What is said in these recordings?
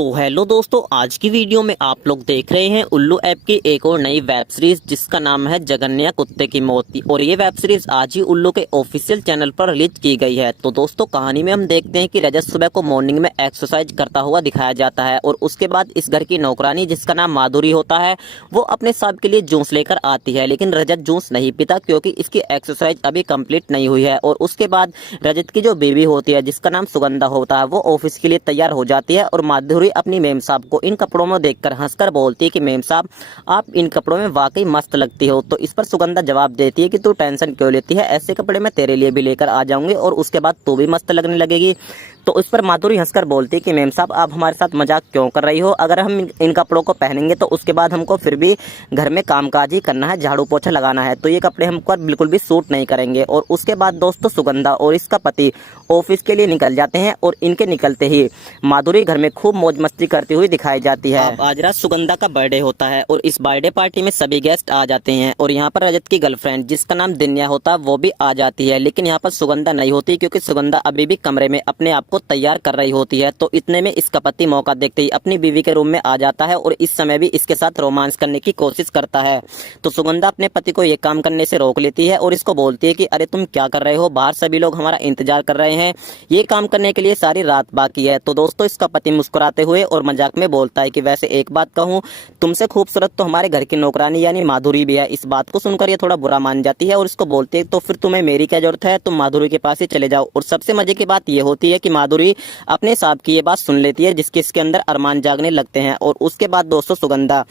तो हेलो दोस्तों, आज की वीडियो में आप लोग देख रहे हैं उल्लू ऐप की एक और नई वेब सीरीज जिसका नाम है जगन्या कुत्ते की मौत। और ये वेब सीरीज आज ही उल्लू के ऑफिशियल चैनल पर रिलीज की गई है। तो दोस्तों, कहानी में हम देखते हैं कि रजत सुबह को मॉर्निंग में एक्सरसाइज करता हुआ दिखाया जाता है और उसके बाद इस घर की नौकरानी जिसका नाम माधुरी होता है वो अपने साहब के लिए जूस लेकर आती है। लेकिन रजत जूस नहीं पीता क्योंकि इसकी एक्सरसाइज अभी कंप्लीट नहीं हुई है। और उसके बाद रजत की जो बेबी होती है जिसका नाम सुगंधा होता है वो ऑफिस के लिए तैयार हो जाती है और माधुरी अपनी मेम साहब को इन कपड़ों में देखकर हंसकर बोलती है कि मेम साहब, आप इन कपड़ों में वाकई मस्त लगती हो। तो इस पर सुगंधा जवाब देती है कि तू टेंशन क्यों लेती है, ऐसे कपड़े मैं तेरे लिए भी लेकर आ जाऊंगी और उसके बाद तू भी मस्त लगने लगेगी। तो इस पर माधुरी हंसकर बोलती है कि मेम साहब, आप हमारे साथ मजाक क्यों कर रही हो? अगर हम इन कपड़ों को पहनेंगे तो उसके बाद हमको फिर भी घर में कामकाज ही करना है, झाड़ू पोछा लगाना है, तो ये कपड़े हमको बिल्कुल भी सूट नहीं करेंगे। और उसके बाद दोस्तों सुगंधा और इसका पति ऑफिस के लिए निकल जाते हैं और इनके निकलते ही माधुरी घर में खूब मौज मस्ती करती हुई दिखाई जाती है। आज रात सुगंधा का बर्थडे होता है और इस बर्थडे पार्टी में सभी गेस्ट आ जाते हैं और यहाँ पर रजत की गर्लफ्रेंड जिसका नाम दिन्या होता है वो भी आ जाती है। लेकिन यहाँ पर सुगंधा नहीं होती क्योंकि सुगंधा अभी भी कमरे में अपने आप को तैयार कर रही होती है। तो इतने में इसका पति मौका देखते ही अपनी बीवी के रूम में आ जाता है और इस समय भी इसके साथ रोमांस करने की कोशिश करता है। तो सुगंधा अपने पति को ये काम करने से रोक लेती है और इसको बोलती है कि अरे तुम क्या कर रहे हो, बाहर सभी लोग हमारा इंतजार कर रहे हैं, ये काम करने के लिए सारी रात बाकी है। तो दोस्तों इसका पति मुस्कुराते हुए और मजाक में बोलता है कि वैसे एक बात कहूँ, तुमसे खूबसूरत तो हमारे घर की नौकरानी यानी माधुरी भी है। इस बात को सुनकर ये थोड़ा बुरा मान जाती है और इसको बोलती है तो फिर तुम्हें मेरी क्या जरूरत है, तुम माधुरी के पास ही चले जाओ। और सबसे मजे की बात ये होती है कि माधुरी अपने साहब की ये बात सुन लेती है जिसके इसके अंदर अरमान जागने लगते हैं। और उसके बाद दोस्तों सुगंधा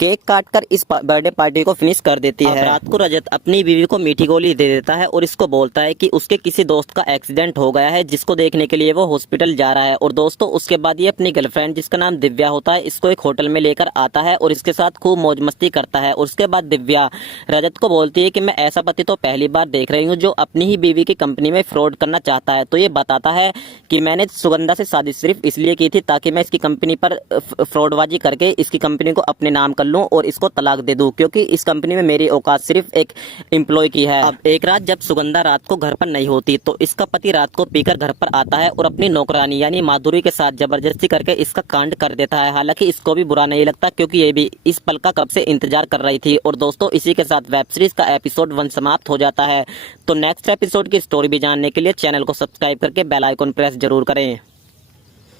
केक काटकर इस बर्थडे पार्टी को फिनिश कर देती है। रात को रजत अपनी बीवी को मीठी गोली दे देता है और इसको बोलता है कि उसके किसी दोस्त का एक्सीडेंट हो गया है जिसको देखने के लिए वो हॉस्पिटल जा रहा है। और दोस्तों उसके बाद ये अपनी गर्लफ्रेंड जिसका नाम दिव्या होता है इसको एक होटल में लेकर आता है और इसके साथ खूब मौज मस्ती करता है। और उसके बाद दिव्या रजत को बोलती है कि मैं ऐसा पति तो पहली बार देख रही हूँ जो अपनी ही बीवी की कंपनी में फ्रॉड करना चाहता है। तो ये बताता है कि मैंने सुगंधा से शादी सिर्फ इसलिए की थी ताकि मैं इसकी कंपनी पर फ्रॉडबाजी करके इसकी कंपनी को अपने नाम कर लूं और इसको तलाक दे दूं, क्योंकि इस कंपनी में मेरी औकात सिर्फ एक एम्प्लॉय की है। अब एक रात जब सुगंधा रात को घर पर नहीं होती तो इसका पति रात को पीकर घर पर आता है और अपनी नौकरानी यानी माधुरी के साथ जबरदस्ती करके इसका कांड कर देता है। हालांकि इसको भी बुरा नहीं लगता क्योंकि ये भी इस पल का कब से इंतजार कर रही थी। और दोस्तों इसी के साथ वेब सीरीज का एपिसोड 1 समाप्त हो जाता है। तो नेक्स्ट एपिसोड की स्टोरी भी जानने के लिए चैनल को सब्सक्राइब करके बेल आइकन प्रेस जरूर करें।